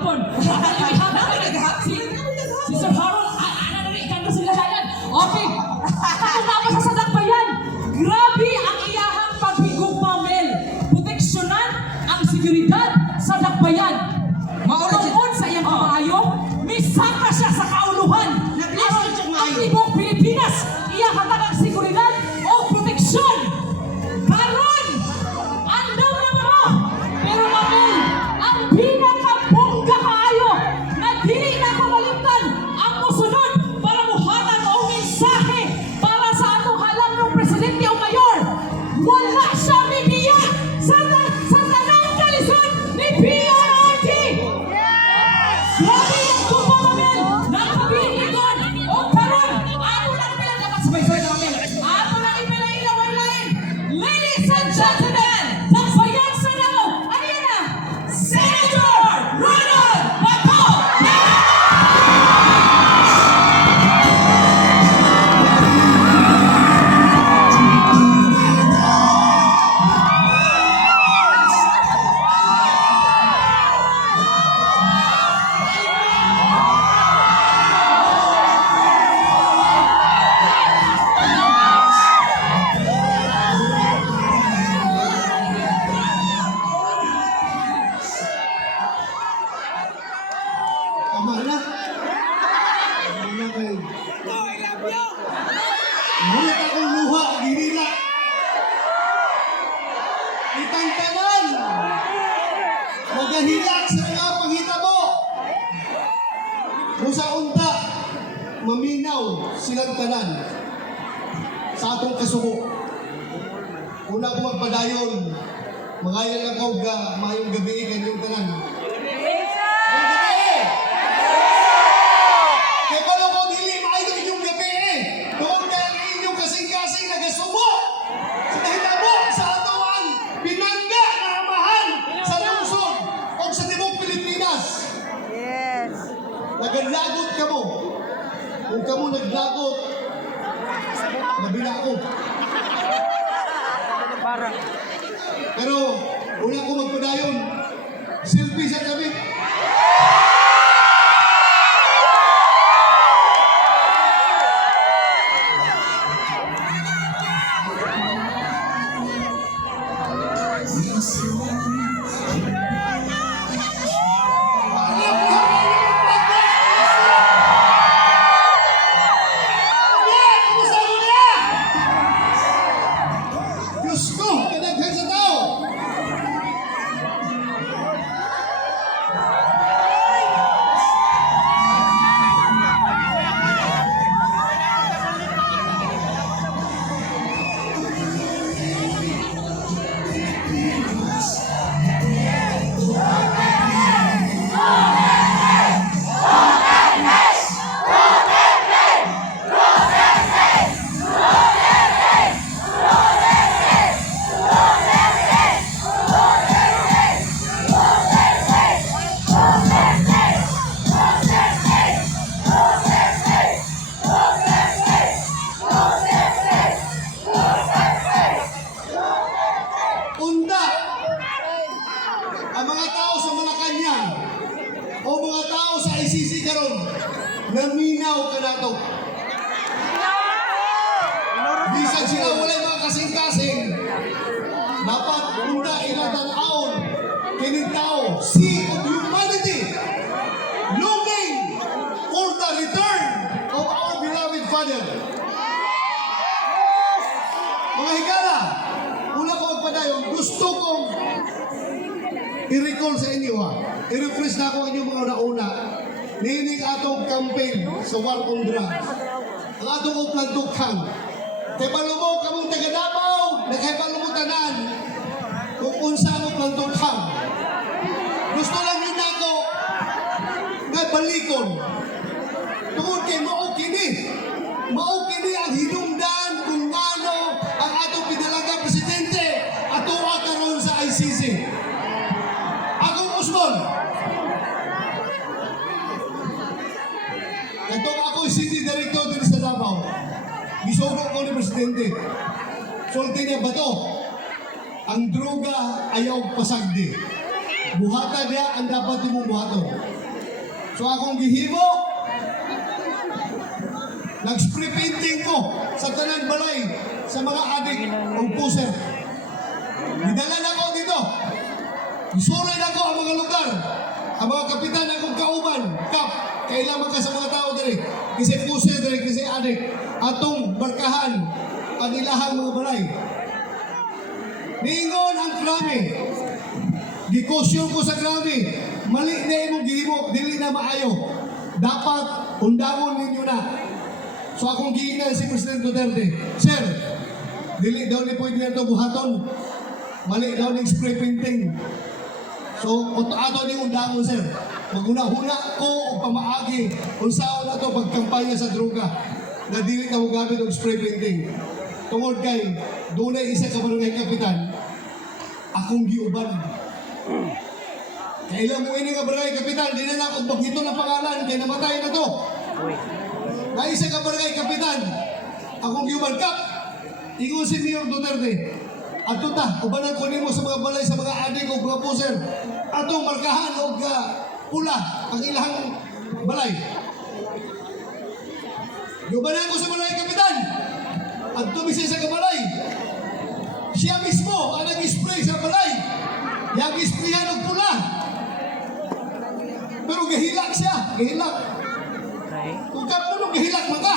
gihapon. Si Sir Harold, ano na ikan na sila yan. Okay, ako na sa sadakbayan. Grabe ang iyahang paghigugma, Mel. Proteksyonan ang seguridad sa dakbayan. Tungkol sa iyang pamahayo, misaka siya sa kauluhan. Ang ibong Pilipinas, iyahang ang seguridad o proteksyon. Karon, andaw na mo. Pero Mel, ang pinakabongga kaayo na dili na kabalimtan ang musunod para muhatag o mensahe para sa atong halang ng presidente o mayor. Wala siya mibiya sa tanang kalisod ni PRRD. Grabe ang tubo, Mel. Nakabiligon. O karon, ato lang pala dapat sabay-sabay na, Mel. Ato lang ipalain. Ladies and gentlemen, dakbayan sa namo. Ano yan na? Senator Ronald Bato! Tama na. Tama na kayo. Ngunit akong luha, ginila. Itang tanan. Magahilak sa mga panghitabo. Kung sa unta, maminaw silang tanan sa atong kasuko. Una ko magpadayon, mangayan ako ga mayong gabi kanyang tanan. Kaya pala ko dili, maayon inyong gabi eh. Doon kaya na inyong kasing-kasing nagasubo. Sa nahitabo, sa atuan, pinangga na amahan sa lungsod o sa tibok Pilipinas. Yes. Naglagot ka mo. Kung ka mo naglagot, nabila ako. Parang. Pero, una ko magpadayon, selfie sa kami. Diyos ko, kadaghan sa tao. Unda, ang mga tao sa Malacanang o mga tao sa ICC karon, naminaw ka na to. Bisag sila wala mga kasing-kasing. Dapat unda ilatanaon kining tao, sea of humanity, looking for the return of our beloved Father. Mga higala, una ko magpadayon, gusto kong i-recall sa inyo ha. I-refresh na ako inyong mga una-una. Nining atong campaign sa war on drugs. Ang atong uplantukan. Kay palumo kamong taga Davao, na kay palumo tanan, kung unsa mo plantukan. Gusto lang yun ako nga balikon. Tungod kay mao kini. Mao kini ang hinungdan kung ngano ang atong pinalagang presidente atuwa karon sa ICC. Akong Usman. Katong ako city director din sa Davao. Gisugo ko ni presidente. Sulti niya bato. Ang droga ayaw pasagdi. Buhatan niya ang dapat mong buhaton. So akong gihimo, nag-spray painting ko sa tanan balay sa mga adik o puser. Gidala na ko dito. Isuray na ko ang mga lugar. Ang mga kapitan akong kauban, kap, kailangan ka sa mga tao diri. Kasi puser diri, kasi adik. Atong barkahan ang ilahang mga balay. Ningon ang krami. Gikosyon ko sa krami. Mali na imong gihimo, dili na maayo. Dapat undangon ninyo na. So akong giingnan si Presidente Duterte, Sir, dili daw ni pwede na ito buhaton. Mali daw ni spray painting. So, ato ni undangon, Sir. Maguna-huna ko o pamaagi kung saan na ito pagkampanya sa droga na dili na mo gamit ng spray painting. Tungod kay, doon na isa ka barangay kapitan, akong giuban. Kailan mo ini ka barangay kapitan, di na akong paghito ng pangalan, kaya namatay na to. Na isa ka barangay kapitan, akong giuban. Kap, ingon si Mayor Duterte, ato ta, ubanan ko nimo sa mga balay, sa mga adik o mga puser, atong markahan o pula, ang ilang balay. Ubanan ko sa balay kapitan, at tumisay sa kabalay. Siya mismo ang nag-spray sa balay. Yang isprayan og pula. Pero gahilak siya, gahilak. Kung kapuno gahilak man ka.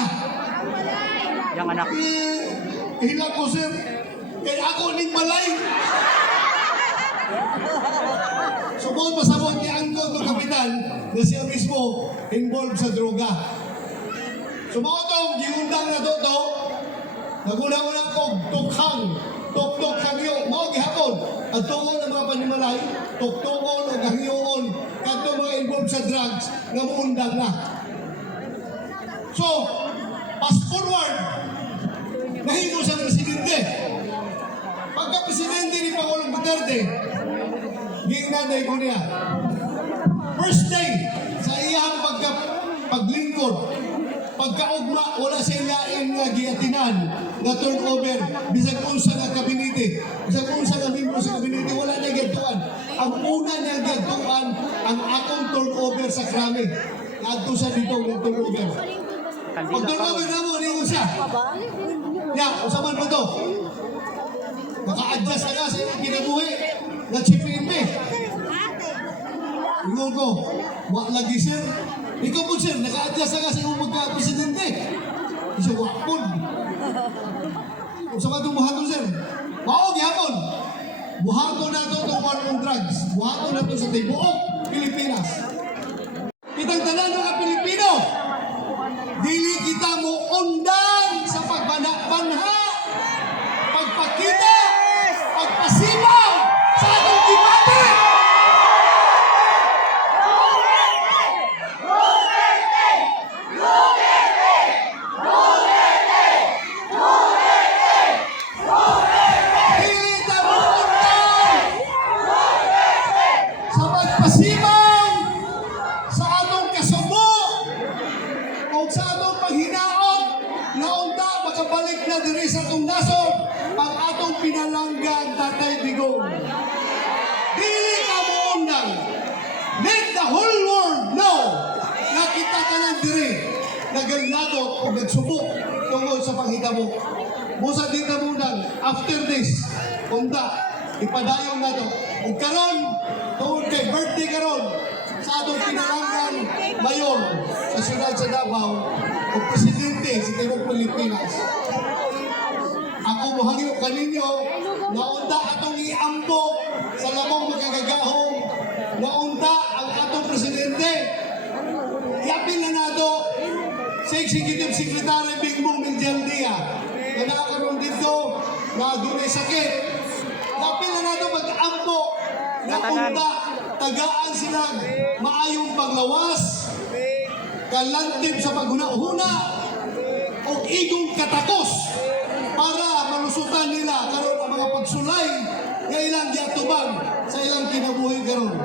Yang anak. Gahilak ko, sir. Kaya ako ning malay. Subod pasabot ni Angkol ng kapitan na siya mismo involved sa droga. Sumotong, giundang na to, naguna-unang kong tukhang, tok-tok hangyo, mga gihapon, at tungkol ng mga panimalay, tok-tokon o hangyoon, kanto mga involved sa drugs, na muundang na. So, fast forward, nahimo sa presidente. Pagka-presidente ni Pangulong Duterte, gingnanay ko niya, first day, sa iyang paglingkod, pagkaugma, wala sila nga giatinan na turnover, bisag unsa nga kabinete, bisag unsa nga membro sa kabinete, wala na giatuan. Ang una niya giatuan, ang akong turnover sa krami. Adto sa dito ng turnover. Pag turnover na mo, niyo siya. Ya, usaman mo to. Naka-adjust na nga sa iyong kinabuhi na CPNP. Ingon ko, wak lagi sir. Ikaw po sir, naka-adjust na nga sa iyong magka-presidente. Isa wakpon. Usaman itong buhaton sir. Maog, yapon. Buhaton na ito itong war on drugs. Buhaton na ito sa tibuok Pilipinas. Kitang tanan mga Pilipino, dili kita mo undan sa pagbanha, pagpakita, pagpasimaw sa atong debate. Dili kita mo undan sa pagpasimaw sa atong kasubo o sa atong paghinaot na unta makabalik na diri sa atong nasod ang atong pinalanggan Tatay Digong. Dili ka mo undang. Let the whole world know na kita ka ng diri nagagnagot o nagsubok tungkol sa panghitabo. Musa din ka munang after this, unta, ipadayon na to. Ug karon, tungkol kay birthday karon, sa atong pinalanggan mayor sa siyudad sa Davao o presidente sa Timog Pilipinas. Ako mohangyo kaninyo na unta atong iambok sa lamang magagagahong na unta ang atong presidente. Yapin na nato sa Executive Secretary Bingbong Menjaldia na nakakaroon dito na dunay sakit. Yapin na nato mag-ambok na unta tagaan sila maayong paglawas, kalantib sa paghuna-huna, o igong katakos para malusutan nila karon ang mga pagsulay nga ilang giatubang sa ilang kinabuhi karon.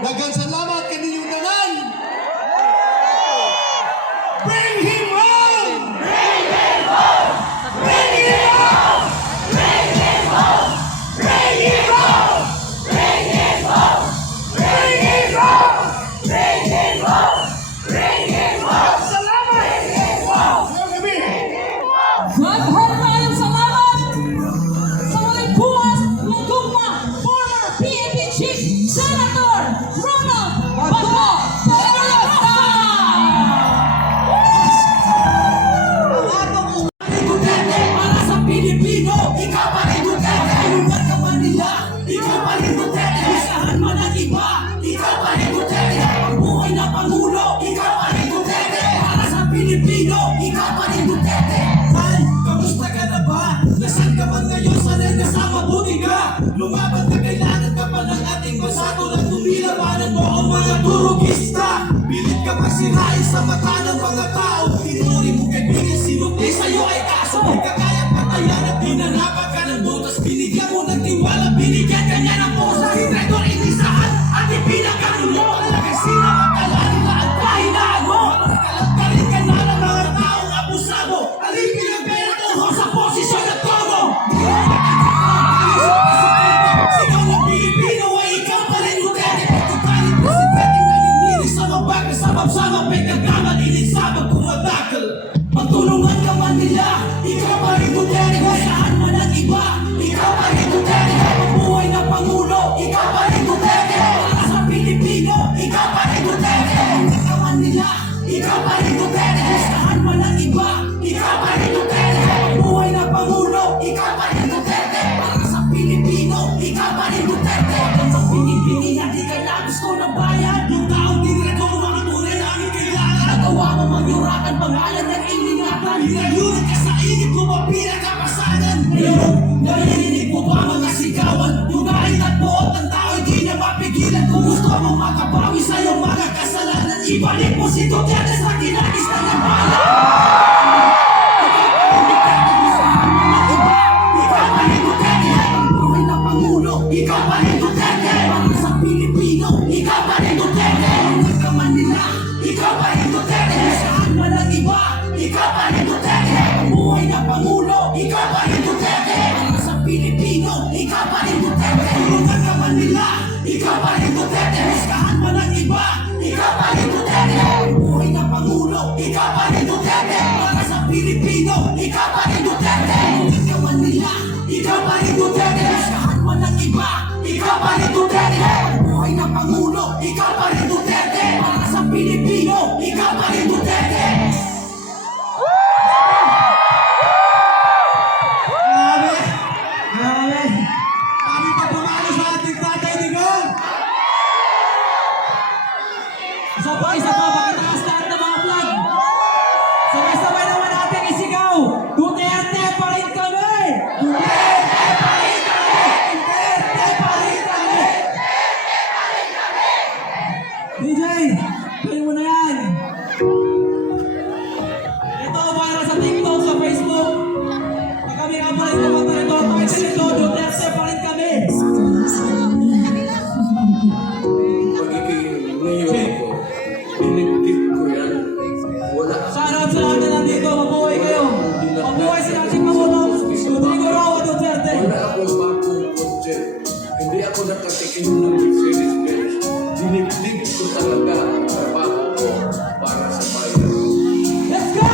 Daghang salamat kaninyong tanan. Bring him home! Bring him home! Bring him home! Bring him home! Bring him home! Bring him home! Bring him home! Bring him home! mata ng mga tao. Tinuri mo kaibigan, sinukli sa'yo ay kaso. Di ka kayang patayan at pinanapan ka ng butas. Binigyan mo ng tiwala, binigyan ka niya ng pusa. Si Traitor inisahan at ipinagkaroon mo. Talagang sinakakala nila ang kahinaan mo. Kalagkarin ka na ng mga taong abusado. Alipin ang pera ko sa posisyon na tomo. Sigaw ng Pilipino ay ikaw pa rin Duterte. Tukalit presidente naninilis sa mabagal. Sabab-sabab may kagaman, inisabag kumadakal. Magtulungan ka man nila, ikaw pa rin Duterte. Saan man ang iba, ikaw pa rin Duterte. Mabuhay na Pangulo, ikaw pa rin Duterte. Para sa Pilipino, ikaw pa rin Duterte. Magtulungan ka man nila, ikaw pa rin Duterte. Saan man ang iba, ikaw pa rin Duterte. Mabuhay na Pangulo, ikaw pa rin Duterte. Para sa Pilipino, ikaw pa rin Duterte. Ang pinipili na di ka na gusto ng bayan. Yung taong dinretor, mga tunay namin kailangan. Nagawa mo magyurakan, pangalan ng iningatan. Hinayunin ka sa init, lumapira ka pasanan. Ngayon, narinig mo ba mga sigawan? Yung kahit at buot ng tao'y di na mapigilan. Kung gusto mong makabawi sa iyong mga kasalanan, ibalik mo si Duterte sa kinakistan ng bayan. Ikaw pa rin Duterte. Ang buhay na Pangulo, ikaw pa rin Duterte. Para sa Pilipino, ikaw pa rin Duterte. Ang nagkamanila, ikaw pa rin Duterte. Saan man ang iba, ikaw pa rin Duterte. Ang buhay na Pangulo, ikaw pa rin Duterte. Para sa Pilipino, ikaw pa rin Duterte. Ang nagkamanila, ikaw pa rin Duterte. Saan man ang iba, ikaw pa rin Duterte. Ang buhay na Pangulo, ikaw pa rin Duterte. Para sa Pilipino, ikaw pa rin Duterte. Ang nagkamanila, ikaw pa rin Duterte. Saan man ang iba, ikaw pa rin Duterte. Ang buhay na Pangulo, ikaw pa rin Duterte. Para sa Pilipino, ikaw pa rin Duterte. Grabe! Grabe! Kami pa pumalo sa ating Tatay Digong! Isa pa, pakitaas lahat ng mga flag! Sabay-sabay naman natin isigaw! Duterte pa rin kami! Duterte pa rin kami! Duterte pa rin kami! DJ, play mo na yan! Ito para sa TikTok, sa Facebook. Na kami nga pa rin kumanta nito. Pakita nito, Duterte pa rin kami. Pagiging mayor ko, pinigtip ko yan. Wala. Shoutout sa lahat na nandito. Mabuhay kayo. Mabuhay si ating Pangulong Rodrigo Roa Duterte. Wala akong bagong kotse. Hindi ako nakatikim ng Mercedes-Benz. Dinigdig ko talaga ang trabaho ko para sa bayan. Let's go!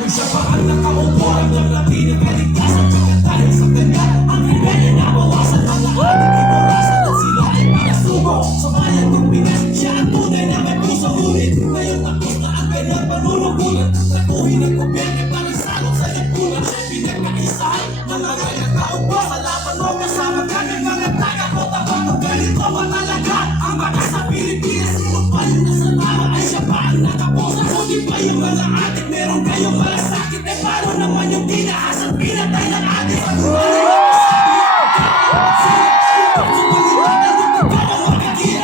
Kung siya pa ang nakaupo, hanggang labi ng kaligtasan. Pagkatahil sa kanya, ang rebelde na bawasan. Ang lahat ng iparasan at sila ay makasubo. Sa bayan ng Pinas, siya ang tunay na may pusong ulit. Ngayon tapos na ang kanyang panunungkulan. Nakuhin ng gobyerno para salot sa lipunan. Pinagkaisahan ng mga nakaupo. Sa laban mo kasama kami mga taga-kota-kota. Ganito ba talaga ang baka sa Pilipinas? Sino pa yung nasa tama ay siya pa ang nakaposa. Kundi pa yung mga adik, meron kayong malasakit. Eh paano naman yung tinaas at pinatay ng adik?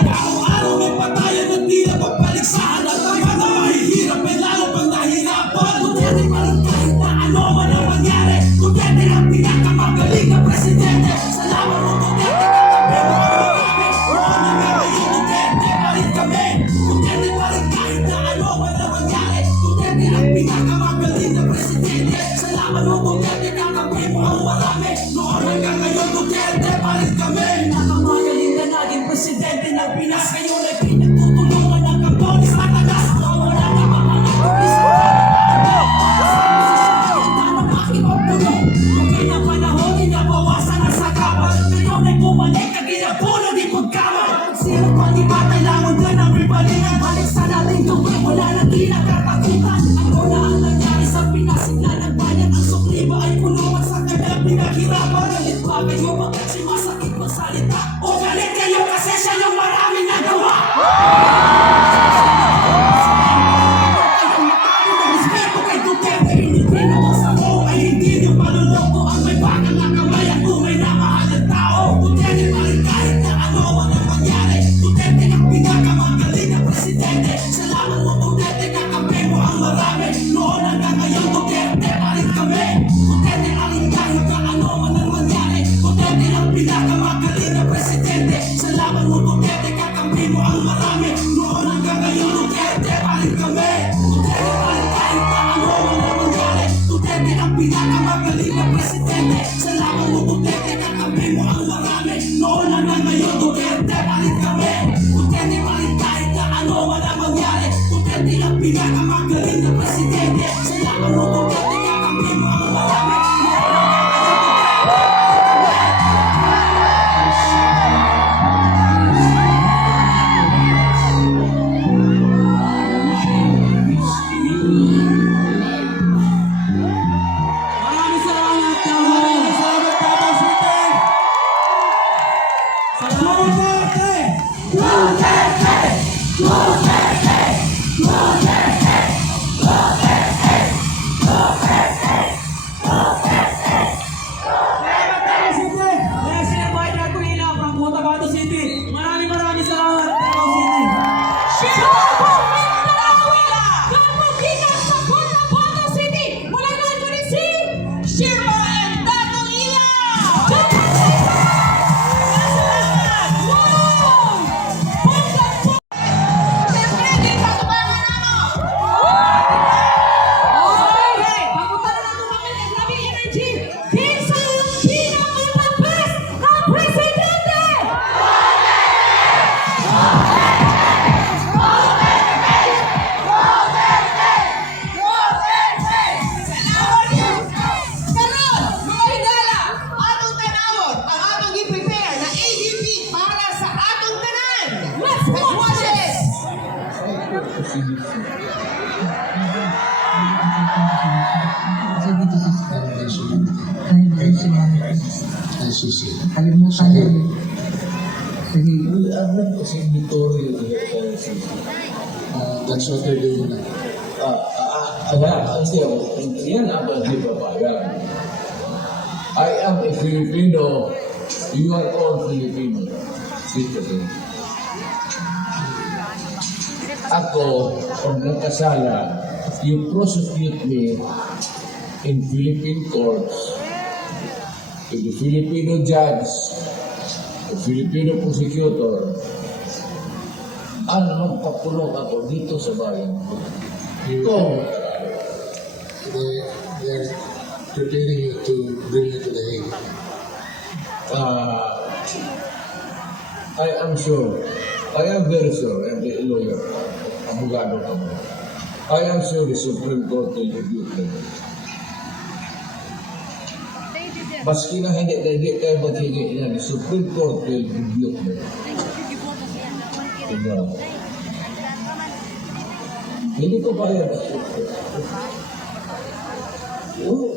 Araw-araw may patayan at di na papaligsahan. At ang mga mahihirap ay lalo pang nahihirapan. Duterte pa rin kahit na ano man ang mangyari. Duterte ang pinakamagaling na presidente. Salamat mo Duterte, katabi mo ang marami. Oo na nga ngayon, Duterte pa rin kami. Duterte pa rin kahit na ano man ang mangyari. Duterte ang pinakamagaling na presidente. Salamat mo Duterte, katabi mo ang marami. Noon hanggang ngayon, Duterte pa rin kami. Pinakamagaling na naging presidente ng Pinas. Ngayon ay pinagtutulungan ng kapolis at tagas. Wala na ba mga kapolis? Okay na panahon, inabawasan ang sakapan. Ngayon ay bumalik na ginapuno ni Pagkaman. Sino pa di ba kailangan ka ng ribalingan? Balik sa dating tungkol, wala na kinakatakutan. Ano na ang nangyari sa Pinas? Sila ng bayan, ang sukli ba ay puno? Duterte ang pinakamagaling na presidente. Salamat mo Duterte, kakampi mo ang marami. Maraming salamat, Davao. Maraming salamat, Davao City. Duterte! Salamat, Davao City. Next year, Boy Aquila from Cotabato City. Maraming salamat, Davao City. Chicago, Mindanao, kamugikan sa Cotabato City. Mula naman ko ni si Shirma and Dato Ila. Let's watch this! That's what they're doing now. Yan ang pagdipapayan. I am a Filipino. You are all Filipino citizen. Ako, kung nagkasala, you prosecute me in Philippine courts to the Filipino judge, the Filipino prosecutor, ano magpakulong ako dito sa bayan ko. Ito, They're preparing you to bring you to the Hague. I am sure, I am very sure, I'm a lawyer, abogado kami. I am sure the Supreme Court will rebuke them. Maski na hindi kayo maghingi na, the Supreme Court will rebuke them. Diba? Hindi ko bayad.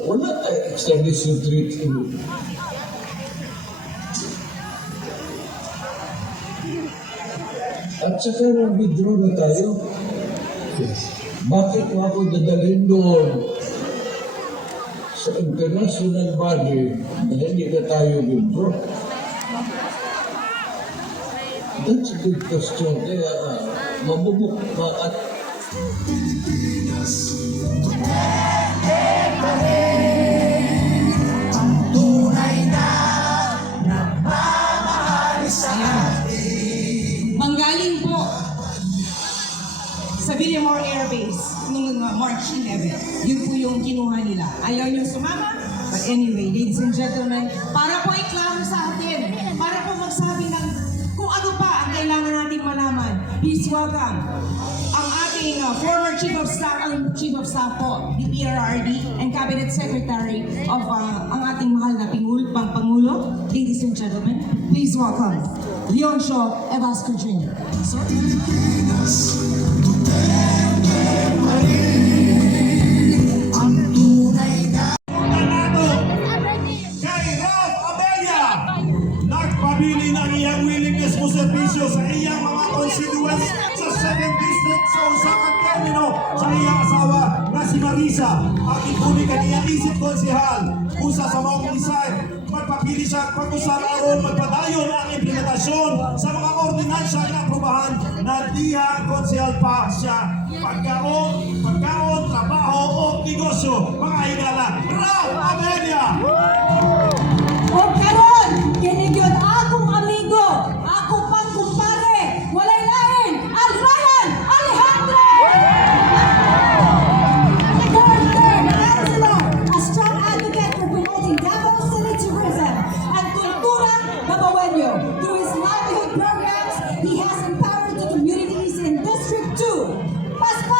Wala tayo extradition treaty. At saka nag-withdraw na tayo. Bakit mo ako dadalhin doon sa international body na hindi na tayo withdraw? That's a good question. Kaya mabubuk at Manggaling po sa Villamor Air Base nung March 11. Yun po yung kinuha nila. Ayaw nyo sumama? But anyway, ladies and gentlemen, para po iklaro sa atin, para po magsabi ng kung ano pa ang kailangan nating malaman, please welcome ang ating former Chief of Staff po, the PRRD, and Cabinet Secretary of ang ating mahal na Pangulo. Ladies and gentlemen, please welcome Leoncio Evasco Jr. Sir? Kay Ralph Abella, nagpabili ng iyang willingness mo serbisyo sa iyang mga constituents sa 2nd District sa Usakan Termino sa iyang asawa na si Marisa at ipuni kaniyang isip konsihal kung sa samang isay magpapili siya pag-usap aron magpadayon ang implementasyon sa mga ordinansya na aprobahan na diha konsihal pa siya pagkaon, trabaho o negosyo. Mga higala, Ralph Abella! O karon, kinig yun akong amigo, ako pang kumpare, walay lain, ang Ryan Alejandro! Third Councilor, a strong advocate for promoting Davao City tourism and Cultura Babawenyo. Through his livelihood programs, he has empowered the communities in District 2. Paspas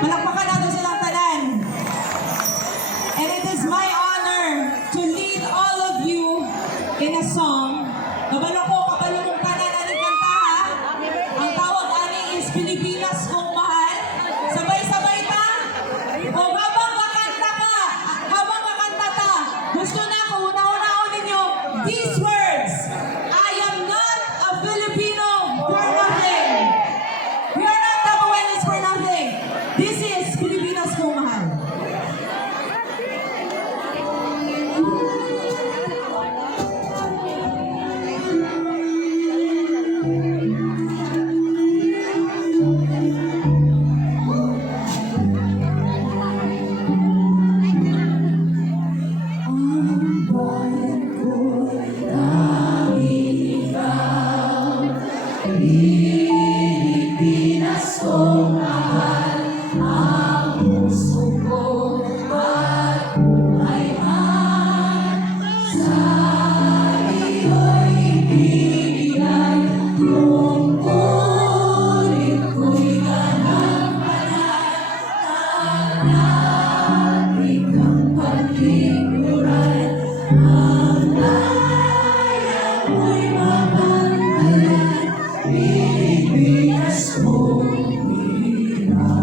Palakpakan natin silang tanan. And it is my honor to lead all of you in a song. Kabalo ko, kabalo mong tanan aning kanta ha. Ang tawag ani is Pilipinas Kong Mahal. Sabay-sabay ta. O habang kakanta ka, habang kakanta ta, gusto na ko, una-unaon ninyo, these words, I am not a Filipino for nothing. We are not Tabawenes for nothing. This is Pilipinas Kong Mahal.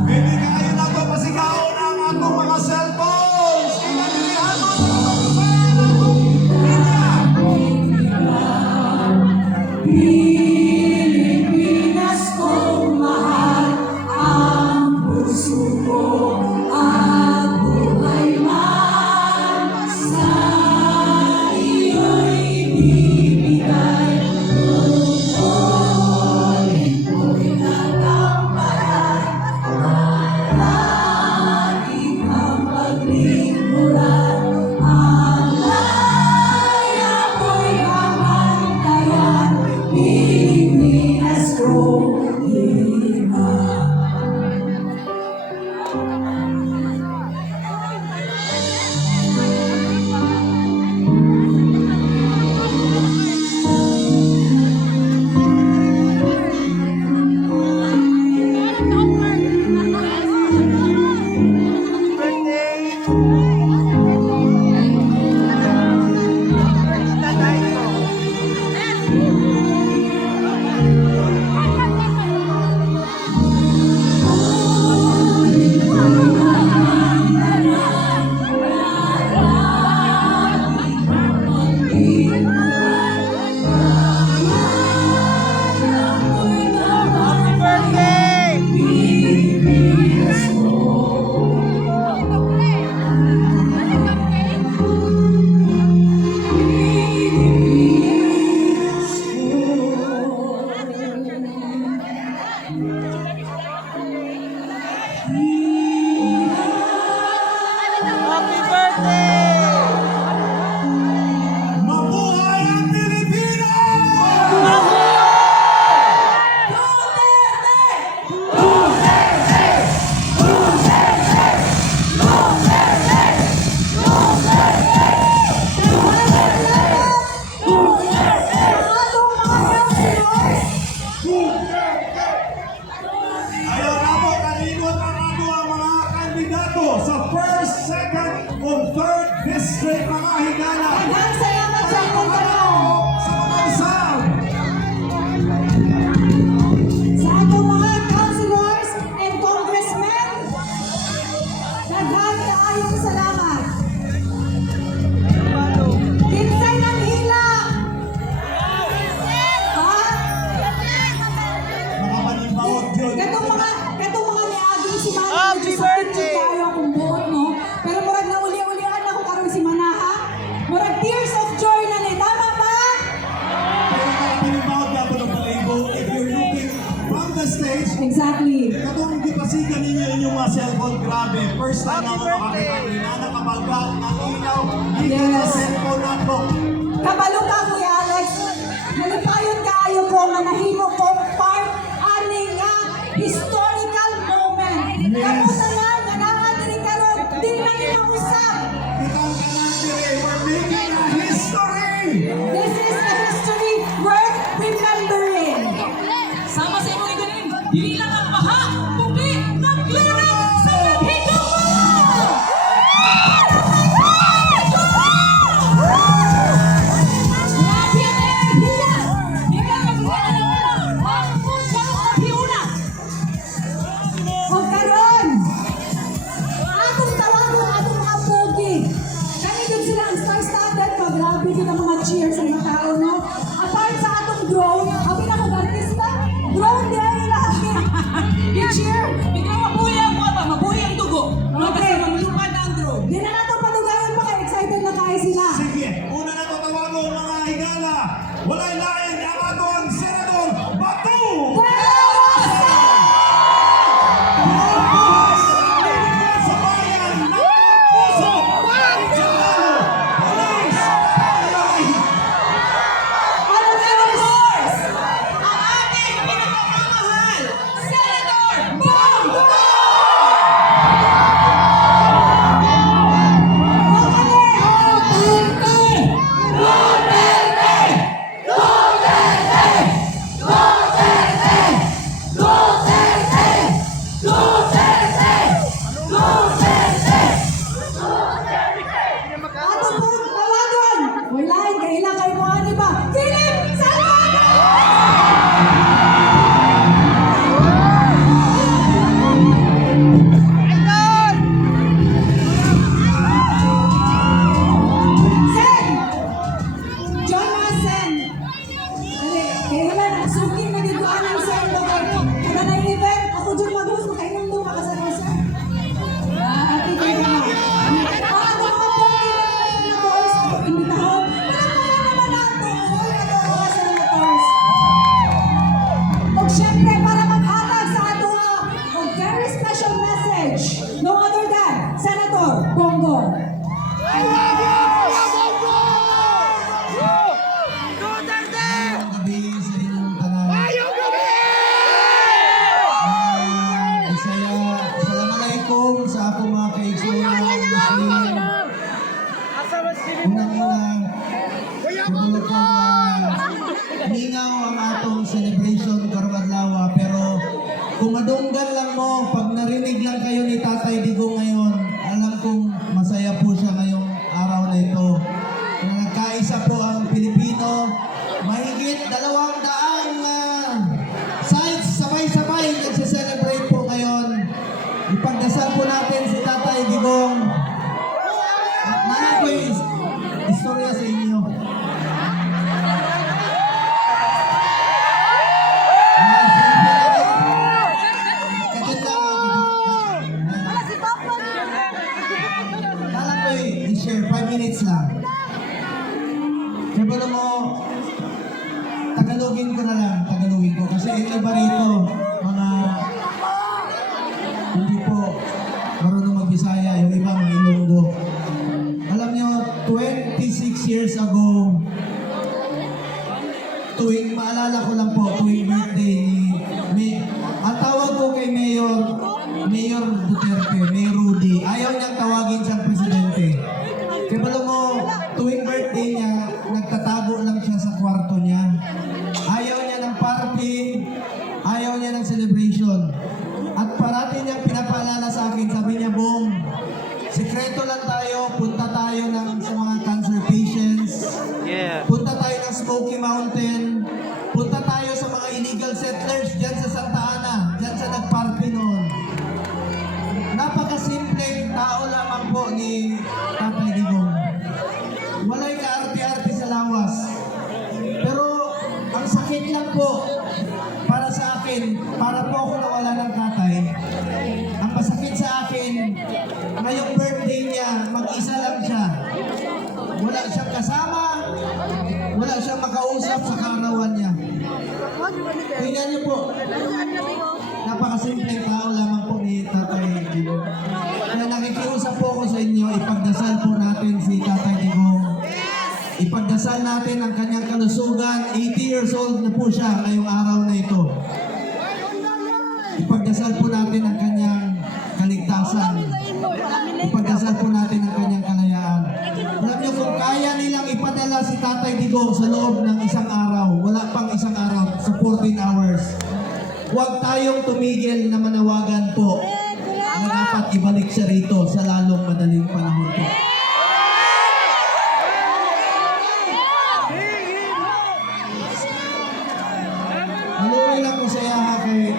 Pwede kayo na ito pasigaon ang atong mga cellphones. Inanilihan mo ito sa Pilipinas kong mahal, ang puso ko at buhay man sa iyo'y ibibigay. Tungkulin ko'y nagkampalan, lagi kang paglingkuran, ang laya ko'y mamantayan, Pilipinas kong ina. Mabuhay ang Pilipinas! Ayaw na po kalimot ang ato ang mga kandidato sa first, second, o third district mga higala. Daghang salamat sa inyong tanong. Sa mga usap. Sa atong mga councilors and congressmen, daghang kaayong salamat. Kinsay ng hila? Ha? Mga manimbaot yun. Katong mga niagi si Manny. Happy birthday! Kayo akong buot, no? Pero murag na uli-ulian ako karon si Manaha. Murag tears of joy na ni. Tama ba? Pero mga manimbaot nga po ng palayo, if you're looking from the stage, Exactly. katong gipasigan ninyo inyong mga cellphone, grabe. First time na ako makakita ko na nakabagal, nakinaw, dito sa Yes. cellphone ako. Kabalo ka, Kuya Alex. Nalipayon kaayo ko nga nahimo ko part ani nga historical moment. Yes. Kamusta nga nga naadiri karon di na nila usab. Kitang kanan dire, we're making a history! This is a history worth remembering. Sama sa imong igaling, dili lang ang baha, kundi naglinig sa special message. No other than Senator Bongo. Magandang gabi sa inyong tanan. Assalamualaikum sa akong mga kaigsunan Muslim. Unang-una, siguro ko ningaw ang atong celebration karong adlaw, pero kung madunggan lang mo, pag narinig lang kayo ni Tatay Digong ngayon, alam kong masaya po siya ngayong araw na ito. Na nagkaisa po ang Pilipino, mahigit 200 sites sabay-sabay nagse-celebrate po ngayon. Ipagdasal po natin si Tatay Digong. Nana ko yung istorya sa inyo. Kala ko i-share 5 minutes lang. Sabi mo, Tagalogin ko na lang, Tagalogin ko. Kasi yung iba rito, mga hindi po marunong magbisaya, yung iba mga Ilonggo. Alam nyo, 26 years ago, maalala ko lang po, tuwing birthday ang tawag ko kay Mayor Duterte, Mayor Rudy, ayaw niyang tawagin siyang presidente. Kaya alam mo, tuwing birthday niya, nagtatago lang siya sa kwarto niya. Ayaw niya ng party, ayaw niya ng celebration. At parati niyang pinapaalala sa akin, sabi niya, Bong, sekreto lang tayo, punta tayo sa mga cancer patients, punta tayo ng Smoky Mountain, punta tayo sa mga illegal settlers dyan sa Santa Ana, dyan sa nagparty noon. Napakasimpleng tao lamang po ni Tatay Digong. Walay kaarte-arte sa lawas. Pero ang sakit lang po para sa akin, para po ako nawala ng tatay, ang masakit sa akin, ngayong birthday niya, mag-isa lang siya. Wala siyang kasama, wala siyang makausap sa kaarawan niya. Tingnan niyo po, napakasimpleng tao lamang po ni Tatay Digong. Kaya nakikiusap po ako sa inyo, ipagdasal po natin si Tatay Digong. Ipagdasal natin ang kanyang kalusugan. 80 years old na po siya ngayong araw na ito. Ipagdasal po natin ang kanyang kaligtasan. Ipagdasal po natin ang kanyang kalayaan. Alam niyo, kung kaya nilang ipadala si Tatay Digong sa loob ng isang araw, wala pang isang araw, sa 14 hours, huwag tayong tumigil na manawagan po na dapat ibalik siya rito sa lalong madaling panahon po. Haluin lang ko sa yaha kay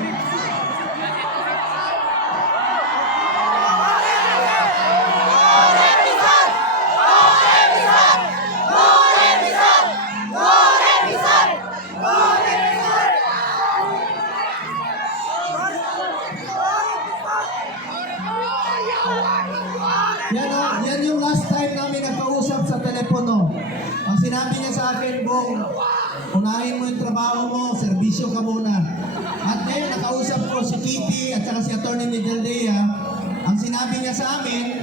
Yan yung last time namin nagkausap sa telepono. Ang sinabi niya sa akin, Bong, unahin mo yung trabaho mo, serbisyo ka muna. At ngayon, nakausap ko si Kitty at saka si Atty. Miguel Dea. Ang sinabi niya sa amin,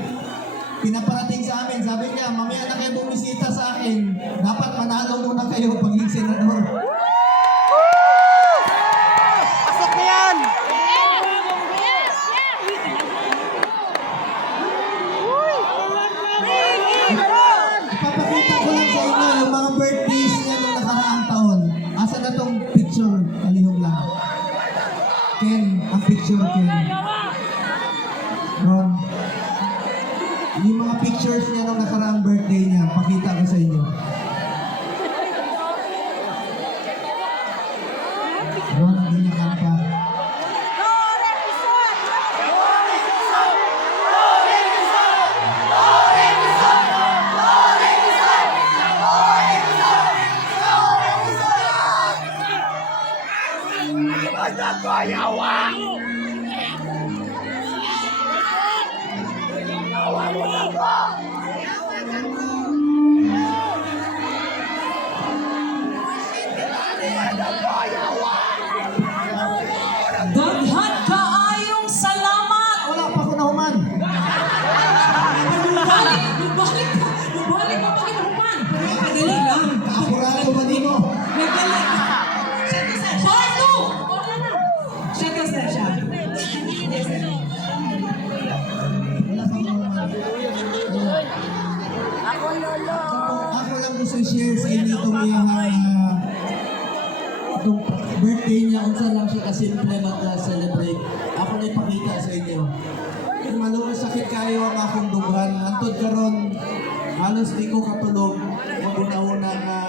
pinaparating sa amin, sabi niya, mamaya na kayo bumisita sa akin. Dapat manalo muna kayo paging senador. Pasok na yan! Ipapakita ko lang sa inyo yung mga birthdays niya nung nakaraang taon. Asa na tong picture? Alihog lang. Ken, ang picture, Ken. Ron. Yung mga pictures niya nung nakaraang birthday niya, pakita ko sa inyo. Ron, hindi niya kanta. Ako lang gusto i-share sa inyo itong itong birthday niya, unsa lang siya kasimple mag-celebrate. Ako na ipakita sa inyo. Kung malungkot sakit kayo ang akong dughan, antod karon halos di ko katulog. Una-una nga,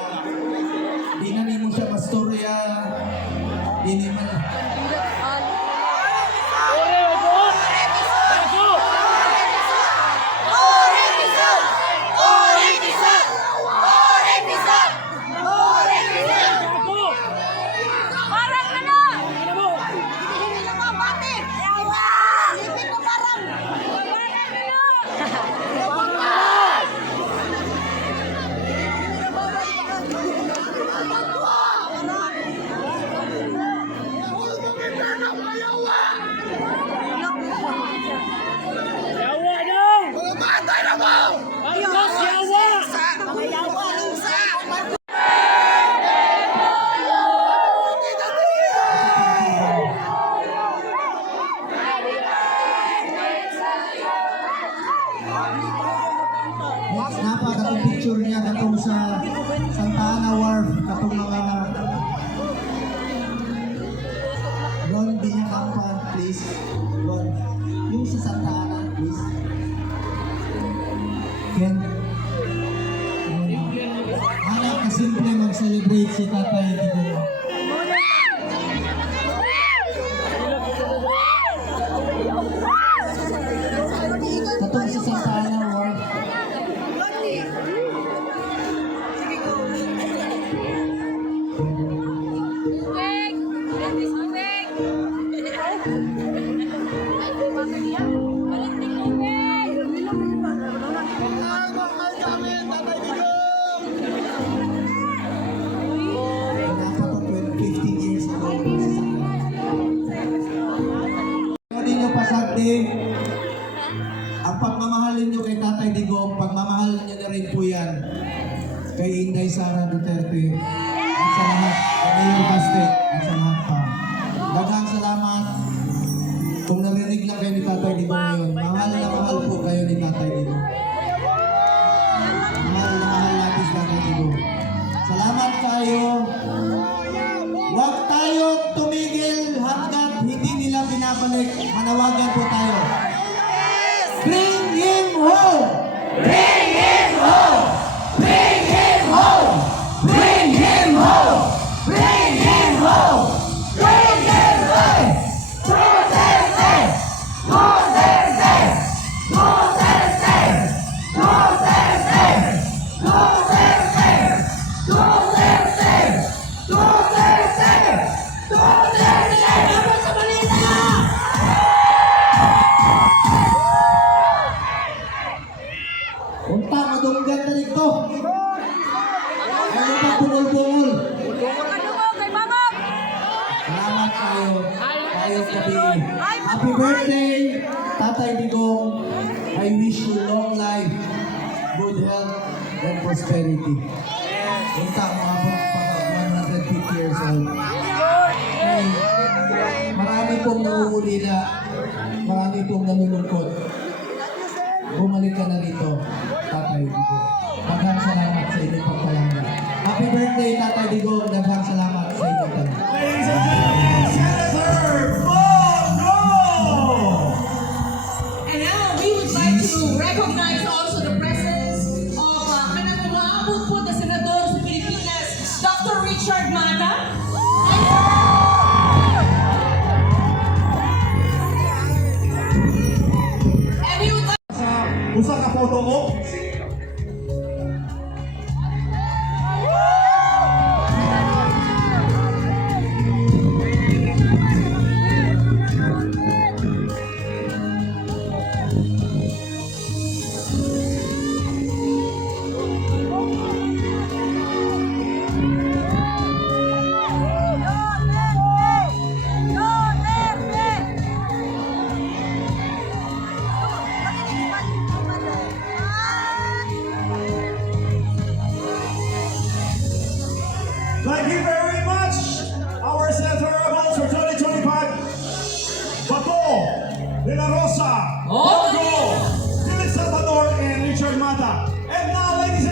di na nimo siya pastorya, di ni man. Napa katong picture niya katong sa Santa Ana Wharf, katong mga Ron Binyakampa, please. Ron, yung sa Santa Ana, please. Ken. Ana, kasimple mag-celebrate si Tatay Digong. Katong sa Santa Ana Wharf. Ang pagmamahalin nyo kay Tatay Digong, pagmamahalin nyo na rin po yan kay Inday Sara Duterte at sa lahat, kay Mayor Baste at sa lahat pa. Daghang salamat. Kung narinig lang kayo ni Tatay Digong ngayon, mahal na mahal po kayo ni Tatay Digong. Mahal na mahal natin si Tatay Digong. Salamat kayo. Huwag tayo tumigil hanggat hindi nila binabalik. Manawagan po tayo. Bring him home! Bring him home! Bring him home! Bring him home! Bring him home! Bring him home! Duterte! Duterte! Duterte! Duterte! Duterte! Duterte! Duterte! Duterte! Dapat sa balita! Unta, madunggan na rito. Ano pa pungol-pungol? Salamat kayo. Kayo gabi. Happy birthday, Tatay Digong. I wish you long life, good health, and prosperity. Unta, umabot pa 150 years old. Hey, marami pong nauulila. Marami pong nalulungkot. Bumalik ka na dito, Tatay Digong. Daghang salamat sa inyong pagpalangga. Happy birthday, Tatay Digong. Daghang salamat sa inyong pagpalangga. Ladies and gentlemen, Senator Bongo! And now we would like to recognize also the presence of kanang umaabot po na senador sa Pilipinas, Dr. Richard Mata. And we would like Usa ka photo mo? Thank you very much, our Senator Rebels for 2025, Bato, De La Rosa, Bongo, Philip Salvador, and Richard Mata. And now, ladies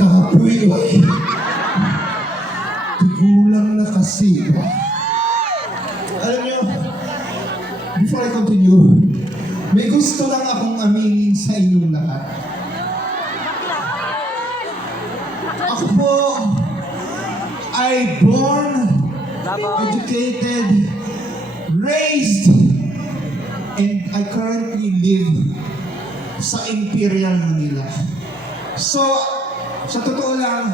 Kapoy, tigulang na kasi. Alam niyo, before I continue, may gusto lang akong aminin sa inyong lahat. Ako po ay born, educated, raised, and I currently live sa Imperial Manila. So, sa totoo lang,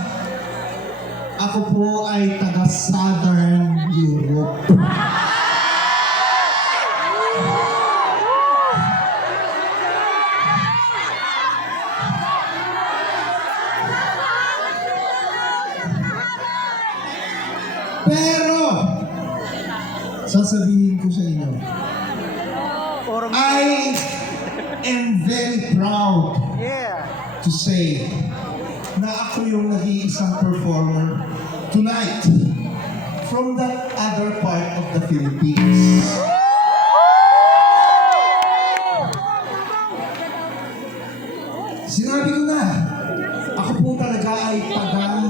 ako po ay taga Southern Europe. Pero, sasabihin ko sa inyo, I am very proud to say na ako yung nag-iisang performer tonight from that other part of the Philippines. Sinabi ko na, ako po talaga ay taga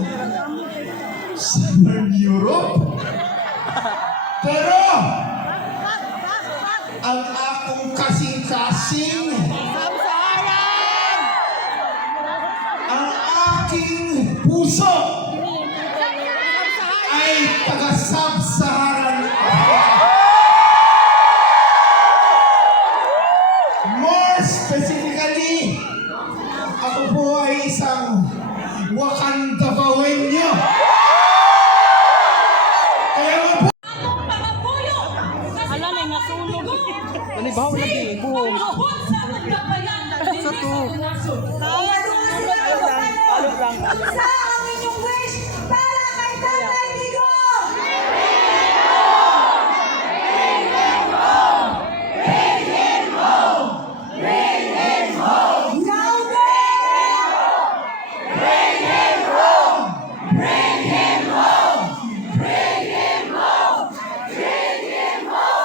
Southern Europe. Pero, ang akong kasing-kasing, ang aking puso ay taga-Sub-Saharan Africa. More specifically, ako po ay isang Wakandabawenyo. Kaya nga po, Ala na nasunog. Ano ba ako lagi? Buhong. Sa to. Isa ang inyong wish para kay Tatay Digong!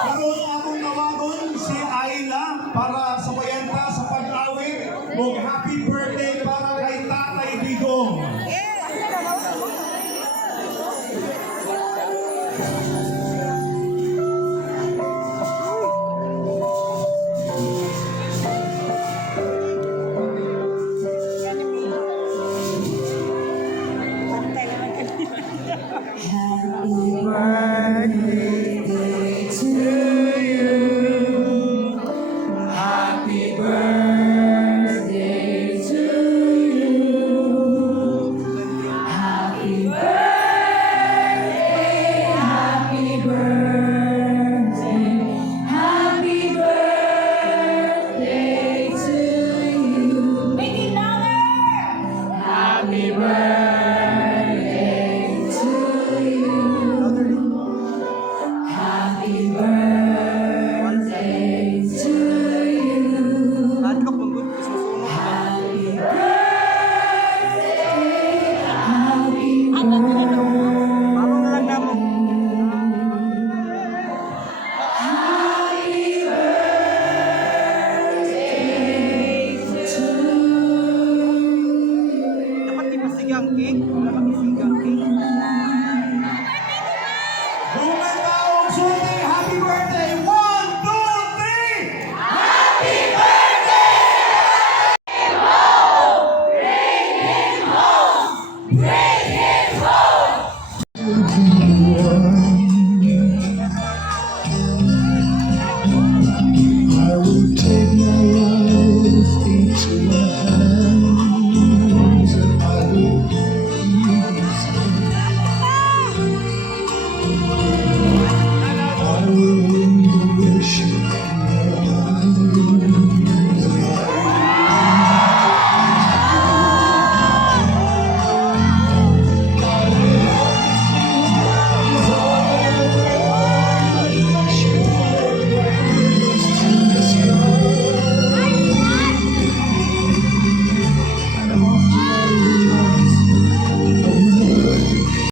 Pero akong nawagon si Ayla para sabayan ta sa pag-awit. Happy birthday